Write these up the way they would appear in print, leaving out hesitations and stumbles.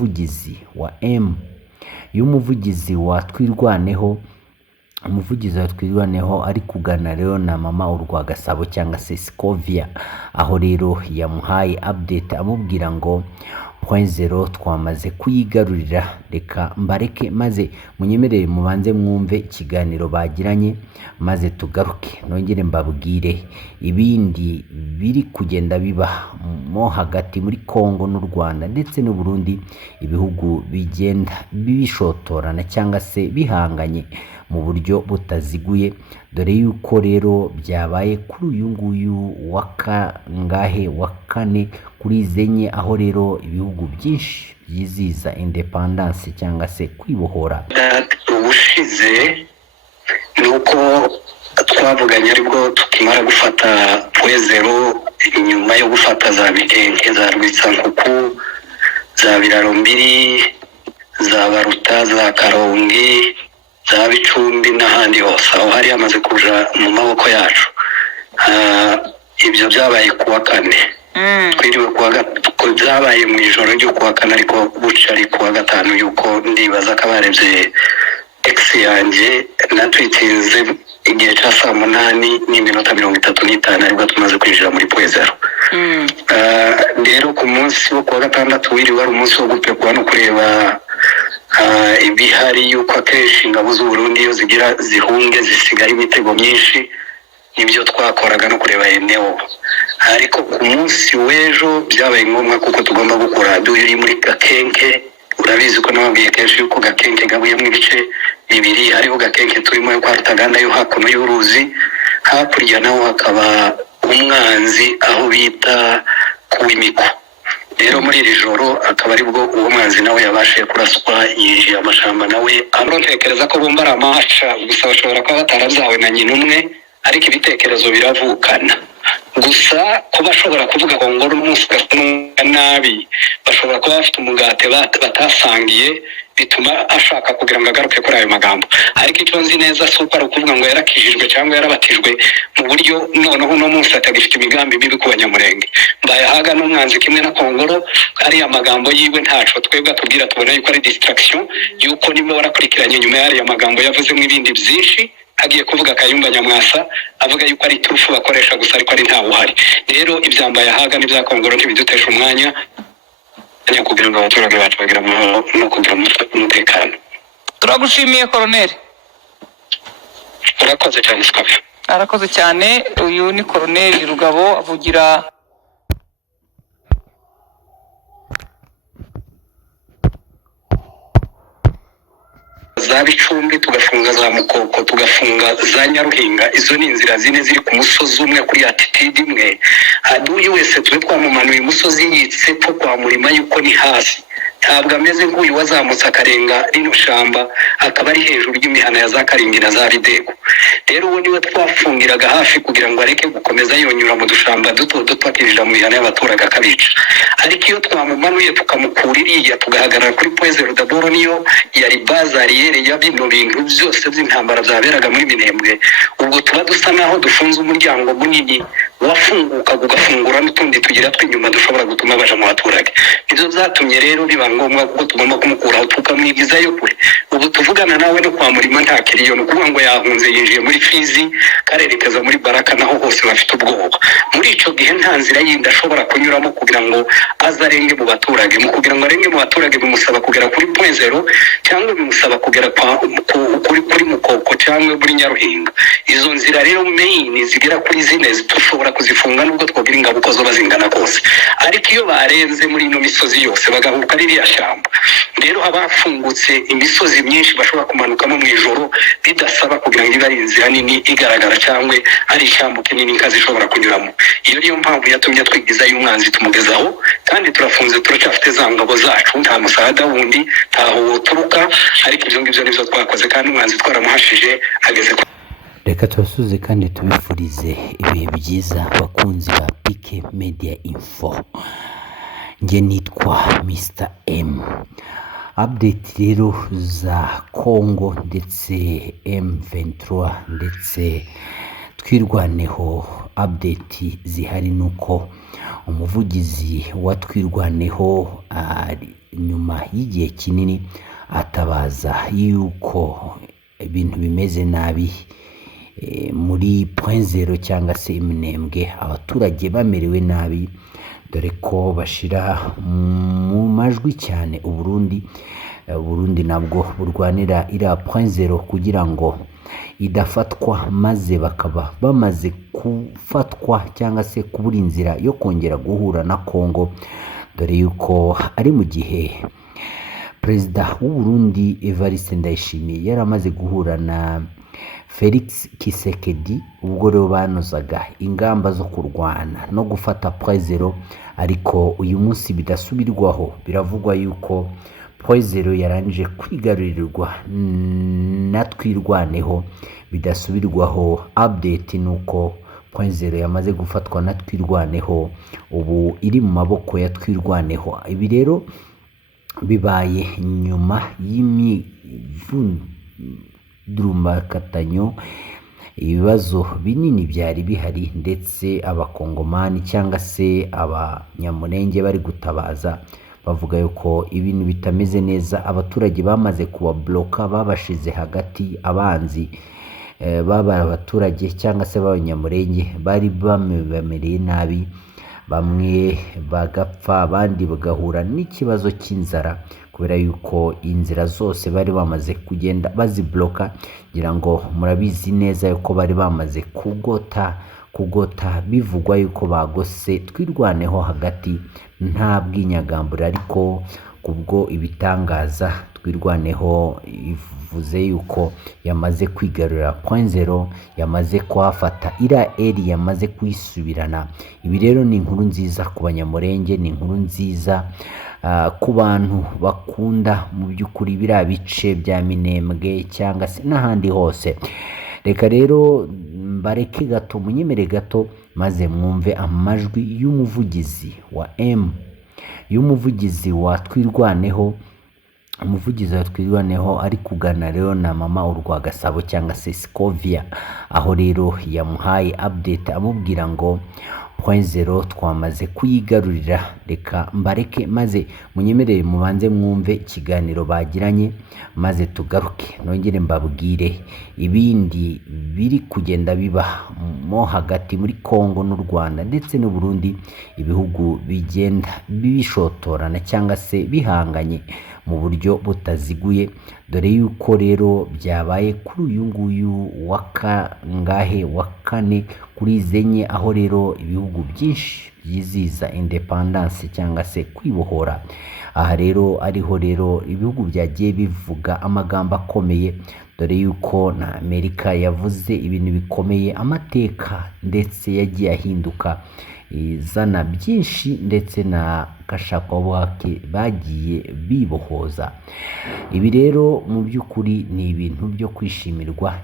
umuvugizi wa y'umuvugizi wa Twirwaneho ari kugana rero na mama Urwagasabo cyangwa se Scovia, aho rero yamuhaye update amubwira ngo .0 twamaze kuyigarurira. Reka mbareke maze munyemerere mubanze mwumve ikiganiro bagiranye maze tugaruke nongere mbabwire ibindi biri kugenda biba mo hagati muri Kongo n'u Rwanda ndetse n'u Burundi, ibihugu bigenda bishotorana cyangwa se bihanganye mu buryo butaziguye, dore yuko rero byabaye kuri uyu nguyu wa kane kuri zenye, aho rero ibihugu byinshi byiziza independence cyangwa se kwibohora. Ubushize nuko twavuganye aribwo tukimara gufata .0 inyuma yo gufata za Bigenke, za Rwitsankuku, za Biraro Mbiri, za Baruta, za Karongi, za Bicumbi n'ahandi hose aho hari hamaze kuja mu maboko yacu. Ibyo byabaye kuwa kane. Twiriwe byabaye mu ijoro ryo kuwa kane, ariko buca ari kuwa gatanu, yuko ndibaza ko abarebye X yanjye natwitinze igihe cya 8:35 aribwo tumaze kwinjira muri .0. Rero ku munsi wo kuwa gatandatu wiriwe wari umunsi wo gupekwa no kureba ibihari, yuko akenshi ingabo z'u Burundi iyo zigira zihunge zisigaye imitego myinshi, nibyo twakoraga no kureba eneo. Ariko ku munsi w'ejo byabaye ngombwa kuko tugomba gukora uri muri Gakenke. Urabizi ko nababwiye kenshi yuko Gakenke gabuye mu bice bibiri, hariho Gakenke turimo yo kwa Rutaganda yo hakuno y'uruzi, hakurya naho hakaba umwanzi aho bita Kuwimiko. Rero muri iri joro akaba aribwo uwo mwanzi nawe yabashiye kuraswa, yinjiye amashamba nawe. Ntekereza ko bomba ari amasha gusa, bashobora kuba batarabyawe na nyina umwe, ariko ibitekerezo biravukana. Gusa ko bashobora kuvuga ngo ngoro umunsi nabi, bashobora kuba bafite umugate batasangiye, bituma ashaka kugira ngo agaruke kuri ayo magambo. Ariko icyo nzi neza si uko ari ukuvuga ngo yarakijijwe cyangwa yarabatijwe mu buryo noneho uno munsi atagifite imigambi mibi ku Banyamurenge. Mbayahaga n'umwanzi kimwe na Kongoro, ariya magambo yiwe ntaco twebwe atubwira, tubona yuko ari distraction, yuko niba warakurikiranye nyuma y'ariya magambo yavuze mw'ibindi byinshi, agiye kuvuga Kayumba Nyamwasa avuga yuko ari turufu bakoresha gusa ariko ari ntawe uhari. Rero ibyambayahaga n'ibya Kongoro ntibidutesha umwanya kugira ngo abaturage bacu bagire amahoro no kugira umutekano. Turagushimiye Colonel. Urakoze cyane Scovia. Arakoze cyane. Uyu ni Colonel Rugabo avugira za Bicumbi, tugafunga za Mukoko, tugafunga za Nyaruhinga. Izo ni inzira zine ziri ku musozi umwe kuri attitude imwe. Aduyi wese tube twamumanuye umusozi yitse po kwa Murima yuko ni hasi, ntabwo ameze nk'uyu wazamutse akarenga rino shamba akaba ari hejuru y'imihana ya za Karingi na za Bidego. Rero uwo niwe twafungiraga hafi kugira ngo areke gukomeza yonyura mu dushamba duto duto akinjira mu mihana y'abaturage akabica. Ariko iyo twamumanuye tukamukura iriya tugahagarara kuri .0 d'abord, niyo yari bazariyere ya bino bintu byose by'intambara byaberaga muri Minembwe, ubwo tuba dusa naho dufunze umuryango munini wafunguka ugafungura n'utundi tugira twinyuma dushobora gutuma baje mu baturage. Ibyo byatumye rero biba ngombwa ko tugomba kumukuraho tukamwigizayo kure. Ubu tuvugana nawe no kwa Murima nta kiriyo, no kuvuga ngo yahunze yinjiye muri Fizi karerekeza muri Baraka, naho hose bafite ubwoba. Muri ico gihe nta nzira yindi ashobora kunyuramo kugira ngo azarenge mu baturage. Mu kugira ngo arenge mu baturage bimusaba kugera kuri .0 cyangwa bimusaba kugera kuri Mukoko cyangwa muri Nyaruhinga. Izo nzira rero main zigera kuri zine dushobora kuzifunga nubwo twogira ingabo uko zo bazingana kose. Ariko iyo barenze muri ino misozi yose bagahuka ririya shamba, rero abafungutse imisozi myinshi bashobora kumanukamo mu ijoro bidasaba kugira ngo ibe ari inzira nini igaragara cyangwa ari ishyamba kinini inka zishobora kunyuramo. Iyo niyo mpamvu yatumye twigiza y'umwanzi tumugezaho, kandi turafunze turacyafite za ngabo zacu, nta musahada wundi ntaho turuka. Ariko ibyo ngibyo nibyo twakoze, kandi umwanzi twaramuhashije ageze. Reka tubasuze kandi tubifurize ibihe byiza bakunzi ba PK Media Info. Nge nitwa Mr. M. Update rero za Kongo ndetse M23 ndetse twirwaneho update zihari nuko umuvugizi wa twirwaneho nyuma y'igihe kinini atabaza yuko ibintu bimeze nabi muri point zero cyangwa se iminembwe, abaturage bamerewe nabi dore ko bashira mu majwi cyane Burundi nabwo burwanira iriya point zero kugira ngo idafatwa, maze bakaba bamaze kufatwa cyangwa se kubura inzira yo kongera guhura na Kongo, dore yuko ari mu gihe Perezida w'u Burundi Evariste Ndayishimiye yari amaze guhura na Felix Tshisekedi, ubwo rero banozaga ingamba zo kurwana no gufata point zero, ariko uyu munsi bidasubirwaho. Biravugwa yuko point zero yarangije kwigarurirwa na twirwaneho bidasubirwaho. Update nuko point zero yamaze gufatwa na twirwaneho, ubu iri mu maboko ya twirwaneho. Ibi rero bibaye nyuma y'imyivumbagatanyo, ibibazo binini byari bihari, ndetse abakongomani cyangwa se abanyamulenge bari gutabaza bavuga yuko ibintu bitameze neza. Abaturage bamaze kubabloka, babashize hagati, abanzi baba abaturage cyangwa se b'abanyamulenge bari bamereye nabi, bamwe bagapfa abandi bagahura n'ikibazo cy'inzara kubera yuko inzira zose bari bamaze kugenda bazibloka. Ngira ngo murabizi neza yuko bari bamaze kugota bivugwa yuko bagose twirwaneho hagati nta bwinyagambura, ariko kubwo ibitangaza twirwaneho ivuze yuko yamaze kwigarurira point zero, yamaze kuhafata iriya eri, yamaze kuyisubirana. Ibi rero ni inkuru nziza ku banyamulenge, ni inkuru nziza ku bantu bakunda mu by'ukuri biriya bice bya Minembwe cyangwa se n'ahandi hose. Reka rero mbareke gato, munyemere gato, maze mwumve amajwi y'umuvugizi wa twirwaneho. Umuvugizi wa twirwaneho ari kugana rero na mama Urwagasabo cyangwa se Scovia, aho rero yamuhaye update amubwira ngo point zero twamaze kuyigarurira. Reka mbareke maze munyemerere mubanze mwumve ikiganiro bagiranye, maze tugaruke nongere mbabwire ibindi biri kugenda biba mo hagati muri Kongo n'u Rwanda ndetse n'u Burundi, ibihugu bigenda bishotorana cyangwa se bihanganye mu buryo butaziguye, dore yuko rero byabaye kuri uyu nguyu wa kane kuri zenye, aho rero ibihugu byinshi byiziza independence cyangwa se kwibohora. Aha rero ariho rero ibihugu byagiye bivuga amagambo akomeye, dore yuko na Amerika yavuze ibintu bikomeye, amateka ndetse yagiye ahinduka, izana byinshi ndetse na gashakabuhake bagiye bibohoza. Ibi rero mu by'ukuri ni ibintu byo kwishimirwa,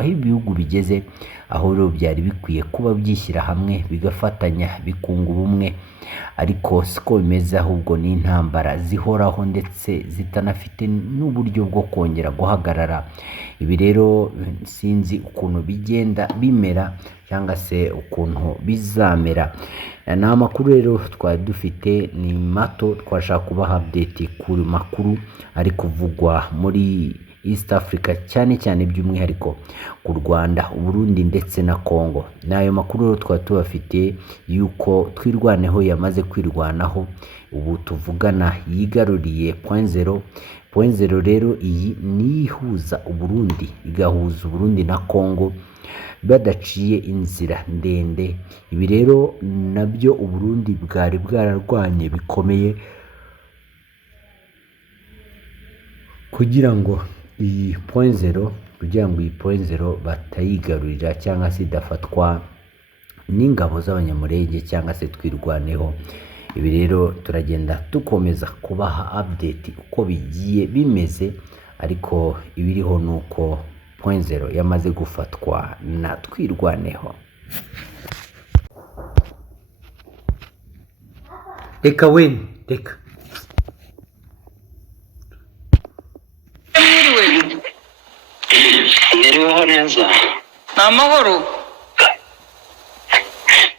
aho ibihugu bigeze, aho rero byari bikwiye kuba byishyira hamwe bigafatanya bikunga ubumwe, ariko siko bimeze, ahubwo ni intambara zihoraho ndetse zitanafite n'uburyo bwo kongera guhagarara. Ibi rero sinzi ukuntu bigenda bimera cyangwa se ukuntu bizamera. Ni amakuru rero twari dufite, ni mato, twashaka kubaha update ku makuru ari kuvugwa muri East Africa, cyane cyane by'umwihariko ku Rwanda, Burundi ndetse na Kongo. Nayo makuru rero twari tubafite yuko twirwaneho yamaze kwirwanaho, ubu tuvugana yigaruriye point zero. Point zero rero iyi ni ihuza Uburundi, igahuza Uburundi na Kongo badaciye inzira ndende. Ibi rero nabyo Uburundi bwari bwararwanye bikomeye kugira ngo iyi point zero batayigarurira cyangwa se idafatwa n'ingabo z'abanyamulenge cyangwa se twirwaneho. Ibi rero turagenda dukomeza kubaha update uko bigiye bimeze, ariko ibiriho nuko point zero yamaze gufatwa na twirwaneho. Reka Niriweho neza. amahoro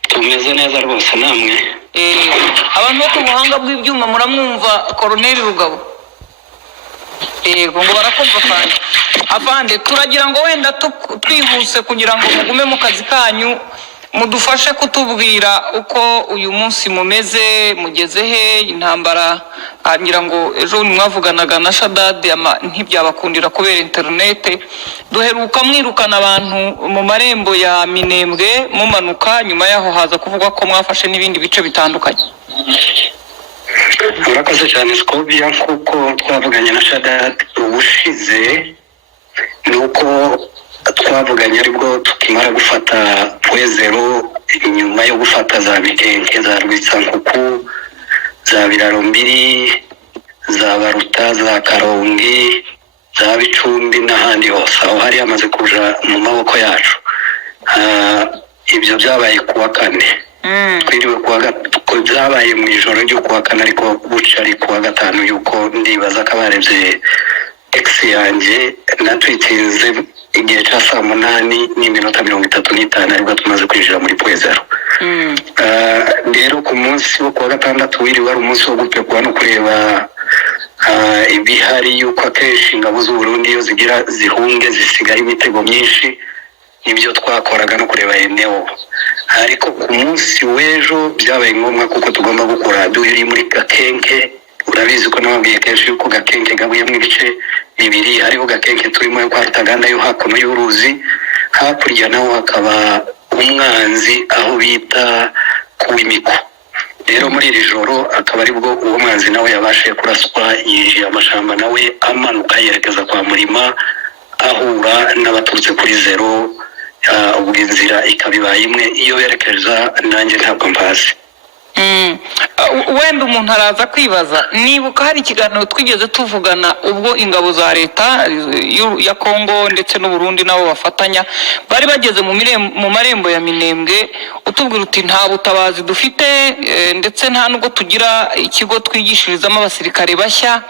tumeze neza rwose namwe. abantu bo ku buhanga bw'ibyuma muramwumva Colonel Rugabo? Yego ngo barakumva afande turagira ngo wenda twihuse kugira ngo mugume mu kazi kanyu mudufashe kutubwira uko uyu munsi mumeze, mugeze he intambara. Ngira ngo ejo mwavuganaga na Shaddad ntibyabakundira kubera internet. Duheruka mwirukana abantu mu marembo ya Minembwe mumanuka, nyuma yaho haza kuvuga ko mwafashe n'ibindi bice bitandukanye. Murakoze cyane Scovia, kuko twavuganye na Shaddad ubushize, nuko twavuganye aribwo tukimara gufata Pwezero, nyuma yo gufata za Mikenke, za Rwitsankuku, za Biraro Mbiri, za Baruta, za Karongi, za Bicumbi n'ahandi hose aho hari hamaze kuja mu maboko yacu. Ibyo byabaye kuwa kane. Twiriwe kuwa byabaye mu ijoro ryo kuwa kane, ariko buca ari kuwa gatanu, yuko ndibaza ko abarebye X yanjye natwitinze igihe cya 8:35 aribwo tumaze kwinjira muri Pwezero. Rero ku munsi wo kuwa gatandatu wiriwe ari umunsi wo gupekwa no kureba ibihari, yuko akenshi ingabo z'u Burundi iyo zigira zihunge zisigaye imitego myinshi, nibyo twakoraga no kureba eneo. Ariko ku munsi w'ejo byabaye ngombwa kuko tugomba gukora duhiri muri Gakenke. Urabizi ko nababwiye kenshi yuko Gakenke gabuyemo ibice bibiri, hariho Gakenke turimo yo kwa Rutaganda yo hakuno y'uruzi, hakurya naho hakaba umwanzi aho bita Kuwimiko. Rero muri iri joro akaba aribwo uwo mwanzi nawe yabashe kuraswa, yinjiye amashamba nawe amanuka yerekeza kwa Murima, ahura n'abaturutse kuri Zero. Ubwo inzira ikabibaye imwe, iyo yerekeza nanjye ntabwo mpazi. Wenda umuntu araza kwibaza, nibuka hari ikiganiro twigeze tuvugana ubwo ingabo za leta ya Kongo ndetse n'u Burundi nabo bafatanya bari bageze mu marembo ya Minembwe, utubwira uti nta butabazi dufite, ndetse nta nubwo tugira ikigo twigishirizamo abasirikare bashya.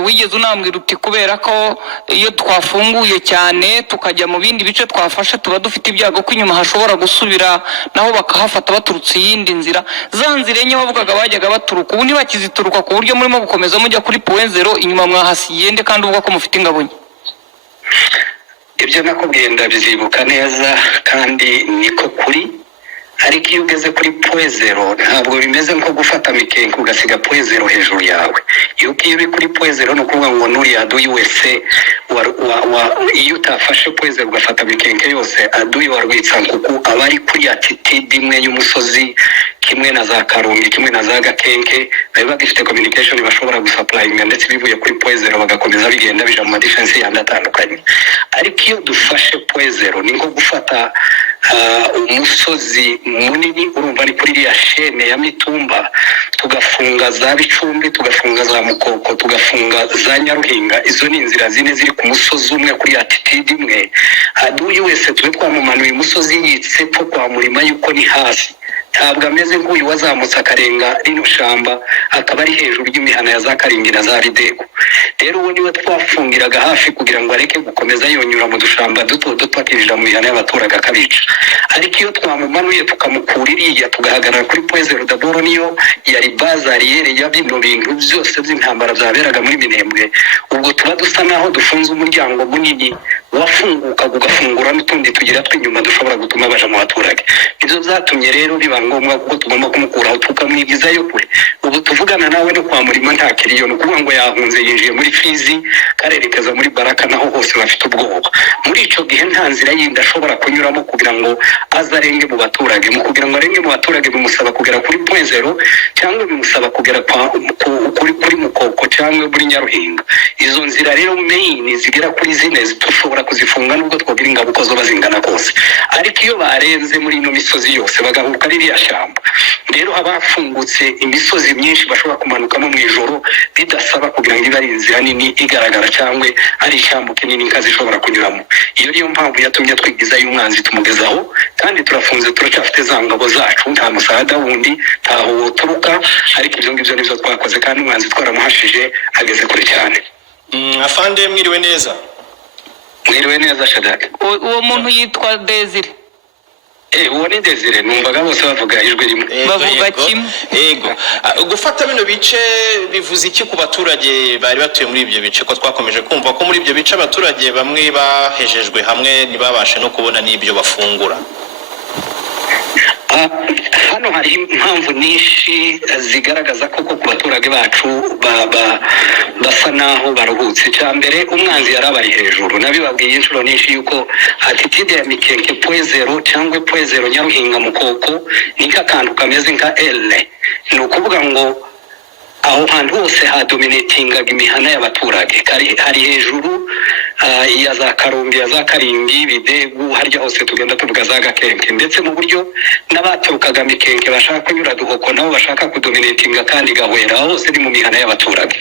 Wigeze unambwira uti kubera ko iyo twafunguye cyane tukajya mu bindi bice twafashe tuba dufite ibyago ko inyuma hashobora gusubira naho bakahafata baturutse iyindi nzira. Za nzira enye bavugaga bajyaga baturuka, ubu ntibakizituruka ku buryo murimo gukomeza mujya kuri Pwezero, inyuma mwahasiye nde kandi uvuga ko mufite ingabo nke. Ibyo nakubwiye ndabyibuka neza kandi niko kuri. Ariko iyo ugeze kuri Pwezero ntabwo bimeze nko gufata Mikenke ugasiga Pwezero hejuru yawe. Iyo uri kuri Pwezero no kuvuga ngo nuri aduyi wese iyo utafashe Pwezero ugafata Mikenke yose, aduyi wa Rwitsankuku abari kuri attitude imwe y'umusozi, kimwe na za Karongi, kimwe na za Gakenke, bari bagifite communication bashobora gusupplyinga, ndetse bivuye kuri Pwezero bagakomeza bigenda bija mu defense yandi atandukanye. Ariko iyo dufashe Pwezero ni nko gufata umusozi munini, urumva ari kuri iriya shene ya Mitumba, tugafunga za Bicumbi, tugafunga za Mukoko, tugafunga za Nyaruhinga. Izo ni inzira zine ziri ku musozi umwe kuri attitude imwe. Aduyi wese tube twamumanuye umusozi yitse po kwa Murima yuko ni hasi, ntabwo ameze nk'uyu wazamutse akarenga rino shamba akaba ari hejuru y'imihana ya za Karingi na za Bidego. Rero uwo niwe twafungiraga hafi kugira ngo areke gukomeza yonyura mu dushamba duto duto akinjira mu mihana y'abaturage akabica. Ariko iyo twamumanuye tukamukura iriya tugahagarara kuri Pwezero, daboro niyo yari bazariyere ya bino bintu byose by'intambara byaberaga muri Minembwe. Ubwo tuba dusa naho dufunze umuryango munini wafunguka ugafungura n'utundi tugira twinyuma dushobora gutuma baje mu baturage. Ibyo byatumye rero biba ngombwa ko tugomba kumukuraho tukamwigizayo kure. Ubu tuvugana nawe no kwa Murima nta kiriyo, no kuvuga ngo yahunze yinjiye muri Fizi karerekeza muri Baraka, naho hose bafite ubwoba. Muri ico gihe nta nzira yindi ashobora kunyuramo kugira ngo azarenge mu baturage. Mu kugira ngo arenge mu baturage bimusaba kugera kuri Pwezero, cyangwa bimusaba kugera kuri Mukoko cyangwa muri Nyaruhinga. Izo nzira rero main zigera kuri zine dushobora kuzifunga nubwo twogira ingabo uko zo bazingana kose. Ariko iyo barenze muri ino misozi yose bagahuka ririya shamba, rero habafungutse imisozi myinshi bashobora kumanukamo mu ijoro bidasaba kugira ngo ibe ari inzira nini igaragara cyangwa ari ishyamba kinini nkazishobora kunyuramo. Iyo niyo mpamvu yatumye twigiza y'umwanzi tumugezaho, kandi turafunze turacafite za ngabo zacu, nta musahada wundi ntaho turuka. Ariko ibyo ngibyo nivyo twakoze, kandi umwanzi twaramuhashije ageze kure cyane. Afande mwiriwe neza. mwiriwe neza Shadrack. Uwo muntu yitwa Desire. Uwo ni Desire, numvaga bose bavuga ijwi rimwe. Bavuga kimwe. Yego. Gufata bino bice bivuze iki ku baturage bari batuye muri ibyo bice, ko twakomeje kumva ko muri ibyo bice abaturage bamwe bahejejwe hamwe ntibabashe no kubona n'ibyo bafungura? Hano hari impamvu nyinshi zigaragaza ko ku baturage bacu basa naho baruhutse. Cyambere umwanzi yarabari hejuru, nabibabwiye inshuro nyinshi yuko attitude ya Mikenke .0 cyangwa .0 Nyaruhinga Mukoko ni nk'akantu kameze nka L. Ni ukuvuga ngo aho hantu hose hadominatingaga imihana y'abaturage, hari hejuru ya za Karumbi, ya za Karingi, Bidegu, harya hose tugenda tuvuga za Gakenke, ndetse mu buryo n'abaturukaga Mikenke bashaka kunyura Duhoko nabo bashaka kudominatinga kandi Gahwera, hose ni mu mihana y'abaturage.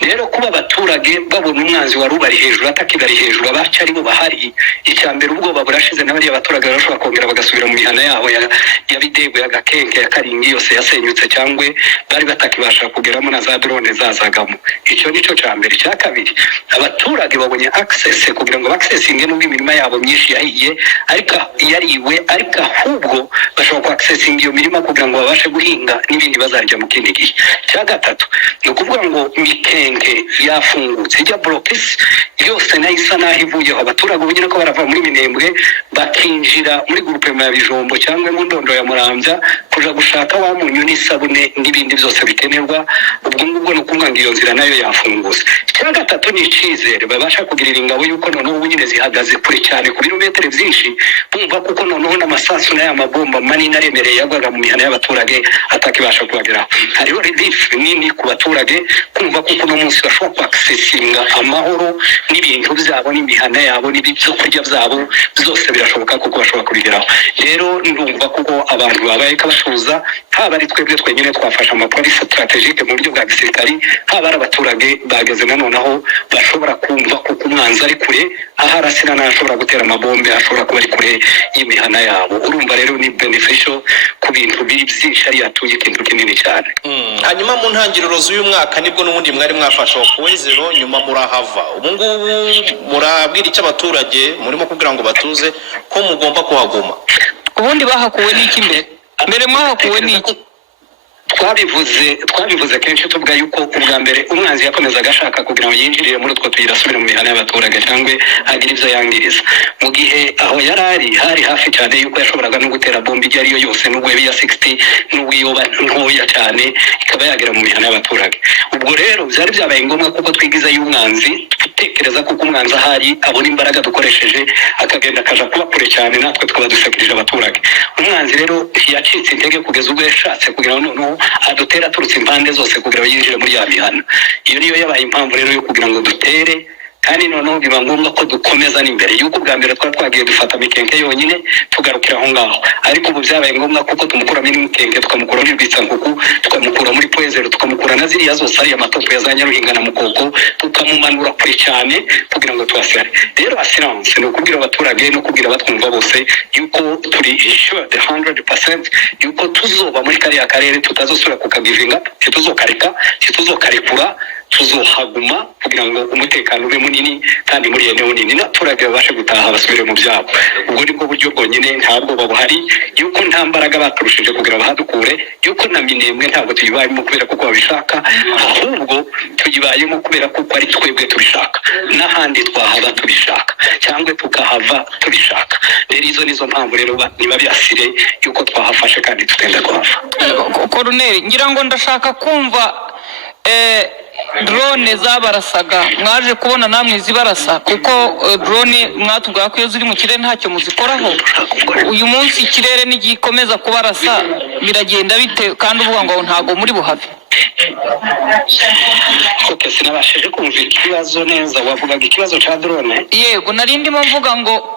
Rero kuba abaturage babona umwanzi wari ubari hejuru atakibari hejuru, abaca ari bo bahari, icyambere ubwoba burashize, n'abari abaturage barashobora kongera bagasubira mu mihana yabo ya Bidegu, ya Gakenke, ya Karingi, yose yasenyutse cyangwa bari batakibasha kugera na za drone zazagamo. Icyo nico cyambere. Cya kabiri, abaturage babonye access kugira ngo accessinge n'ubwo imirima yabo myinshi yahiye ariko yariwe, ariko ahubwo bashobora ku accessing iyo mirima kugira ngo babashe guhinga n'ibindi bazarya mu kindi gihe. Cya gatatu, no kuvuga ngo Mikenke yafungutse ijya blocks yose nayisa naho ivuyeho, abaturage ubugene ko barava muri Minembwe bakinjira muri groupe ya Bijombo cyangwa mu Ndondo ya Muramvya kuja gushaka wa munyu n'isabune n'ibindi byose bikenerwa. Ubwo ngubwo no kumwanga iyo nzira nayo yafungutse. Cya gatatu ni icizere babasha kugirira ingabo yuko noneho ubu nyine zihagaze kure cyane ku birometero byinshi, bumva kuko noneho n'amasasu n'aya mabomba manini aremereye yagwaga mu mihana y'abaturage atakibasha kubageraho. Hariho relief nini ku baturage kumva kuko no munsi bashobora ku accessinga amahoro n'ibintu byabo n'imihana yabo n'ibyo kurya byabo byose birashoboka kuko bashobora kubigeraho. Rero ndumva kuko abantu babaye kabashuza, haba ari twebwe twenyine twafasha amapolisi strategique mu buryo bwa gisirikari, haba ari abaturage bageze noneho bashobora kumva kuko umwanzi ari kure, aho arasira n'ashobora gutera amabombe ashobora kuba ari kure y'imihana yabo. Urumva rero ni beneficial ku bintu byinshi, ari yatuye ikintu kinini cyane. Hanyuma mu ntangiriro z'uyu mwaka nibwo n'ubundi mwari mwafasha .0 nyuma murahava. Ubu ngubu murabwira icyo abaturage murimo kugira ngo batuze ko mugomba kuhaguma? Ubundi bahakuwe n'iki mbere mwahakuwe n'iki? Twabivuze kenshi tuvuga yuko ubwa mbere umwanzi yakomezaga ashaka kugira ngo yinjirire muri utwo tuyira asubire mu mihana y'abaturage cyangwa agira ibyo yangiriza. Mu gihe aho hari hafi cyane yuko yashoboraga no gutera bombe iyo ariyo yose, n'ubwo ya 60 n'ubwo yoba ntoya cyane ikaba yagera mu mihana y'abaturage. Ubwo rero byari byabaye ngombwa kuko twigiza y'umwanzi, dutekereza kuko umwanzi ahari abona imbaraga dukoresheje akagenda akaja kuba kure cyane, natwe tukaba dusekirije abaturage. Umwanzi rero yacitse intege kugeza ubwo yashatse kugira ngo noneho adutera turutse impande zose kugira ngo yinjire muri ya mihana. Iyo niyo yabaye impamvu rero yo kugira ngo dutere, kandi noneho biba ngombwa ko dukomeza n'imbere yuko ubwa mbere twagiye dufata Mikenke yonyine tugarukira aho ngaho, ariko ubu byabaye ngombwa kuko tumukura muri Mikenke tukamukura muri Rwitsankuku, tukamukura muri .0, tukamukura na ziriya zose ari amatopo ya za Nyaruhinga na Mukoko, tukamumanura kure cyane kugira ngo twasare. Rero assurance no kubwira abaturage no kubwira abatwumva bose yuko turi sure 100% yuko tuzoba muri kariya karere, tutazosubira kukagivinga, tuzokarekura, tuzohaguma kugira ngo umutekano ube munini kandi muri eneo nini, n'abaturage babashe gutaha basubire mu byabo. Ubwo nibwo buryo bwonyine, ntabwo babuhari yuko nta mbaraga baturushije kugira bahadukure, yuko na Minembwe ntabwo tuyibayemo kubera kuko babishaka, ahubwo tuyibayemo kubera kuko ari twebwe tubishaka, n'ahandi twahaba tubishaka cyangwa tukahava tubishaka. Rero izo nizo mpamvu rero niba byasire yuko twahafashe kandi tutenda kuhava. Colonel, ngira ngo ndashaka kumva drone zabarasaga, mwaje kubona namwe zibarasa kuko drone mwatubwira ko iyo ziri mu kirere ntacyo muzikoraho. Uyu munsi ikirere nigikomeza kubarasa biragenda bite kandi uvuga ngo ntago muri buhave? Okay, sinabashije kumva ikibazo neza. Wavugaga ikibazo cha drone? Yego, narindimo mvuga ngo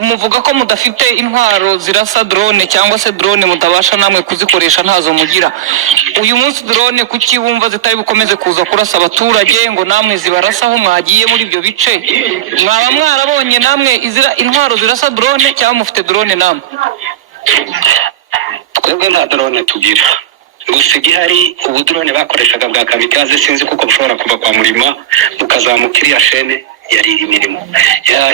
muvuga ko mudafite intwaro zirasa drone cyangwa se drone mutabasha namwe kuzikoresha ntazo mugira. Uyu munsi drone kuki wumva zitari bukomeze kuza kurasa abaturage ngo namwe zibarasaho mwagiye muri ibyo bice? Mwaba mwarabonye namwe izira intwaro zirasa drone cyangwa mufite drone namwe? Twebwe nta drone tugira. Gusa igihari ubu drone bakoreshaga bwa kamikaze, sinzi kuko bushobora kuva kwa Murima mukazamukira shene yari imirimo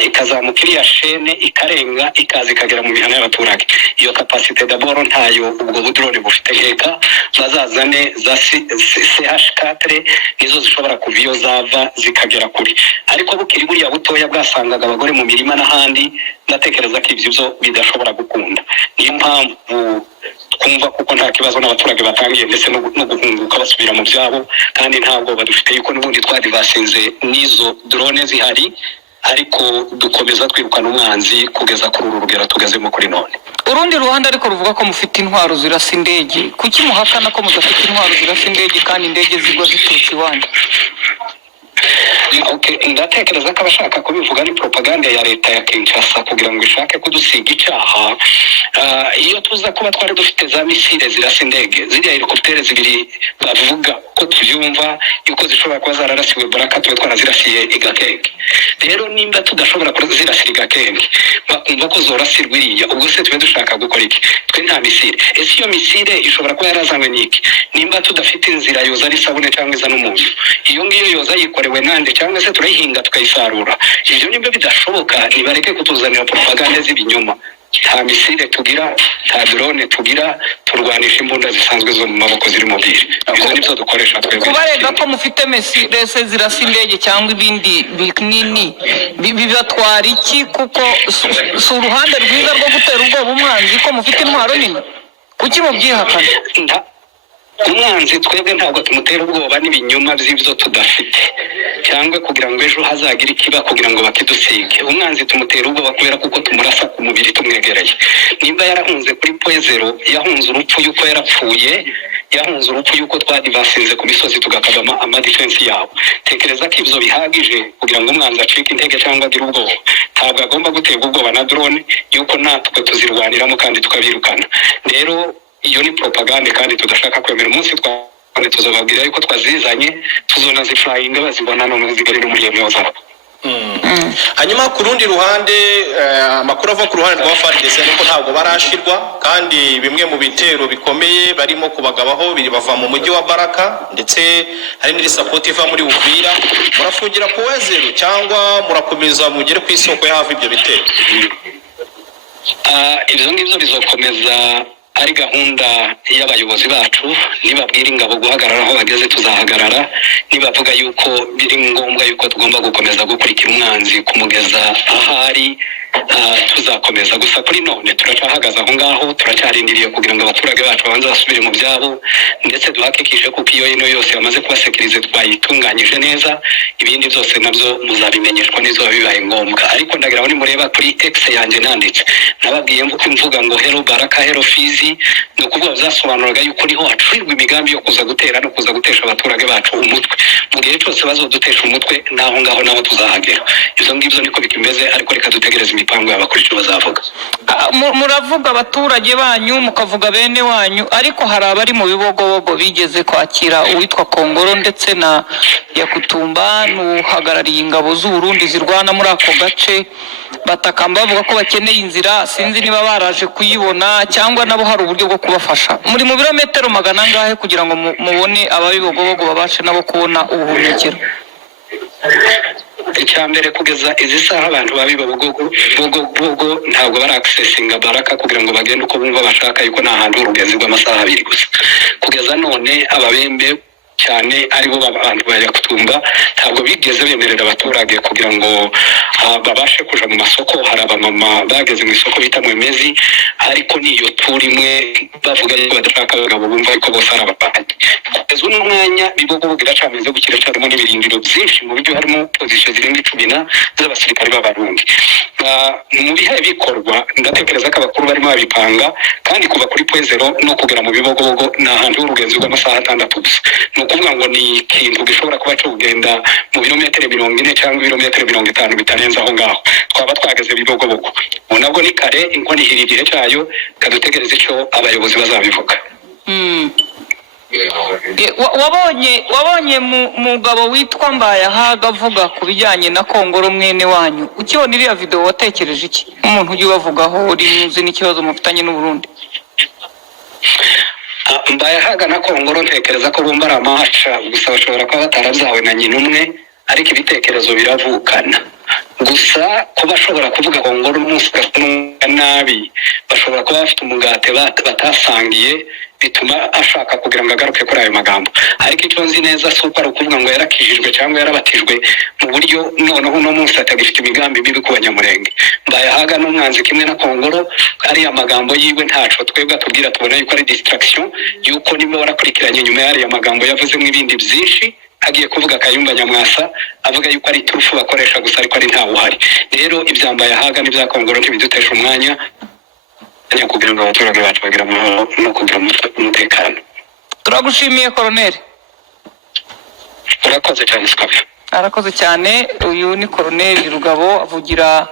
ikazamuka iriya shene ikarenga ikaza ikagera mu mihana y'abaturage. Iyo capacité d'abord ntayo ubwo budrone bufite. Heka bazazane za CH4 nizo zishobora kuva iyo zava zikagera kuri, ariko bukiri buriya butoya bwasangaga abagore mu mirima n'ahandi. Ndatekereza ko ibyo bidashobora gukunda. Niyo mpamvu twumva kuko nta kibazo n'abaturage batangiye ndetse no guhunguka basubira mu byabo, kandi ntabwo badufite yuko n'ubundi twadivasinze n'izo drone zihari, ariko dukomeza twirukana umwanzi kugeza kuri uru rugero tugezemo kuri none. Urundi ruhande ariko ruvuga ko mufite intwaro zirasa indege. Kuki muhakana ko mudafite intwaro zirasa indege kandi indege zigwa ziturutse iwanyu? Ndatekereza ko abashaka kubivuga ni propaganda ya leta ya Kinshasa kugira ngo ishake kudusiga icyaha. Iyo tuza kuba twari dufite za misile zirasa indege, ziriya helicopter zibiri bavuga ko tubyumva yuko zishobora kuba zararasiwe Baraka, twe twarazirasiye Igakenge. Rero nimba tudashobora kuzirasira Igakenge bakumva ko zorasirwa iriya, ubwo se tube dushaka gukora iki? Twe nta misile. Ese iyo misile ishobora kuba yarazanywe n'iki? Nimba tudafite inzira yoza ari sabune cyangwa iza n'umuntu, iyo ngiyo yoza yikorewe nande cyangwa se turayihinga tukayisarura? Ibyo nibyo bidashoboka. Nibareke kutuzanira propaganda z'ibinyoma. Nta misile tugira, nta drone tugira, turwanisha imbunda zisanzwe zo mu maboko ziri mobile. Ibyo nibyo dukoresha twebwe. Kubarega ko mufite misile zirasa indege cyangwa ibindi binini bibatwara iki? Kuko si uruhande rwiza rwo gutera ubwoba umwanzi ko mufite intwaro nini. Kuki mubyihakana? Umwanzi twebwe ntabwo tumutera ubwoba n'ibinyoma by'ibyo tudafite, cyangwa kugira ngo ejo hazagira ikiba kugira ngo bakidusige. Umwanzi tumutera ubwoba kubera kuko tumurasa ku mubiri tumwegereye. Nimba yarahunze kuri .0, yahunze urupfu yuko yarapfuye, yahunze urupfu yuko twadivasinze ku misozi tugakagama amadefense yabo. Tekereza ko ibyo bihagije kugira ngo umwanzi acike intege cyangwa agire ubwoba. Ntabwo agomba guterwa ubwoba na drone yuko natwe tuzirwaniramo kandi tukabirukana. Rero iyo ni propaganda kandi tudashaka kwemera. Umunsi twari tuzababwira yuko twazizanye, tuzona ziflyinga bazibona no muzigari no muri yemwe zabo. Hanyuma ku rundi ruhande amakuru ava ku ruhande rwa FARDC nuko ntabwo barashirwa, kandi bimwe mu bitero bikomeye barimo kubagabaho biri bava mu mujyi wa Baraka, ndetse hari n'iri support iva muri Uvira. Murafungira .0 cyangwa murakomeza mugere ku isoko y'aho ibyo bitero? Ibyo ngibyo bizokomeza ari gahunda y'abayobozi bacu. Nibabwira ingabo guhagarara aho bageze tuzahagarara, nibavuga yuko biri ngombwa yuko tugomba gukomeza gukurikira umwanzi kumugeza ahari, tuzakomeza. Gusa kuri none turacahagaze aho ngaho, turacyarindiriye kugira ngo abaturage bacu babanze basubire mu byabo, ndetse duhakikishe kuko iyo ino yose yamaze kubasekirize twayitunganyije neza. Ibindi byose nabyo muzabimenyeshwa n'izuba bibaye ngombwa. Ariko ndagira ngo nimureba kuri X yanjye nanditse, nababwiye mvuga ngo Hello Baraka, Hello Fizi. Ni ukuvuga byasobanuraga yuko niho hacurirwa imigambi yo kuza gutera no kuza gutesha abaturage bacu umutwe. Mu gihe cyose bazodutesha umutwe, naho ngaho naho tuzahagera. Ibyo ngibyo niko bikimeze, ariko reka dutegereze imipango y'abakurikira bazavuga. Muravuga abaturage banyu, mukavuga bene wanyu, ariko hari abari mu bibogobogo bigeze kwakira uwitwa Kongoro ndetse na Yakutumba n'uhagarariye ingabo z'u Burundi zirwana muri ako gace, batakamba bavuga ko bakeneye inzira. Sinzi niba baraje kuyibona cyangwa nabo hari uburyo bwo kubafasha. Muri mu birometero magana angahe kugira ngo mubone ababibogobogo babashe nabo kubona ubuhumekero? Icyambere kugeza izi saha abantu babibogobogo ntabwo bari accessinga Baraka kugira ngo bagende uko bumva bashaka, yuko nta hantu urugenzi rw'amasaha 2 gusa. Kugeza none ababembe cyane aribo abantu Yakutumba ntabwo bigeze bemerera abaturage kugira ngo babashe kuja mu masoko. Hari abamama bageze mu isoko bita Mwemezi, ariko niyo turimwe bavuga yuko badashaka abagabo bumva yuko bose ari abapanyi. Kugeza uno mwanya bibogobogo iracameze gukira cyarimo n'ibirindiro byinshi, mu buryo harimo position zirenga 10 z'abasirikare b'abarundi. Mu bihe bikorwa ndatekereza ko abakuru barimo babipanga, kandi kuva kuri .0 no kugera mu bibogobogo ni ahantu h'urugenzi rw'amasaha 6 gusa. Ni ukuvuga ngo ni ikintu gishobora kuba cyo kugenda mu birometero 40 cyangwa ibirometero 50 bitarenze aho ngaho, twaba twageze bibogobogo. Ubu nabwo ni kare, inkoni ihira igihe cyayo, kadutegereza icyo abayobozi bazabivuga. Wabonye mugabo witwa Mbayahaga avuga ku bijyanye na Kongoro mwene wanyu. Ukibona iriya video watekereje iki? Umuntu ujye bavugaho uri muzi n'ikibazo mufitanye n'u Burundi. Mbayahaga na Kongoro ntekereza ko bomba ari amaca gusa, bashobora kuba batarabyawe na nyina umwe, ariko ibitekerezo biravukana. Gusa kuba ashobora kuvuga ngo ngoro umunsi ugafunga nabi, bashobora kuba bafite umugate batasangiye, bituma ashaka kugira ngo agaruke kuri ayo magambo. Ariko icyo nzi neza si uko ari ukuvuga ngo yarakijijwe cyangwa yarabatijwe mu buryo noneho uno munsi atagifite imigambi mibi ku Banyamulenge. Mbayahaga n'umwanzi kimwe na Kongoro, ariya magambo yiwe ntaco twebwe atubwira, tubona yuko ari distraction, yuko nimba warakurikiranye nyuma y'ariya magambo yavuzemo ibindi byinshi, agiye kuvuga Kayumba Nyamwasa avuga yuko ari turufu bakoresha gusa ariko ari ntawe uhari. Rero ibyambaye ahaga n'ibya Kongoro ntibidutesha umwanya kugira ngo abaturage bacu bagire amahoro no kugira umutekano. Turagushimiye Colonel. Urakoze cyane Scavi. Arakoze cyane. Uyu ni Colonel Rugabo avugira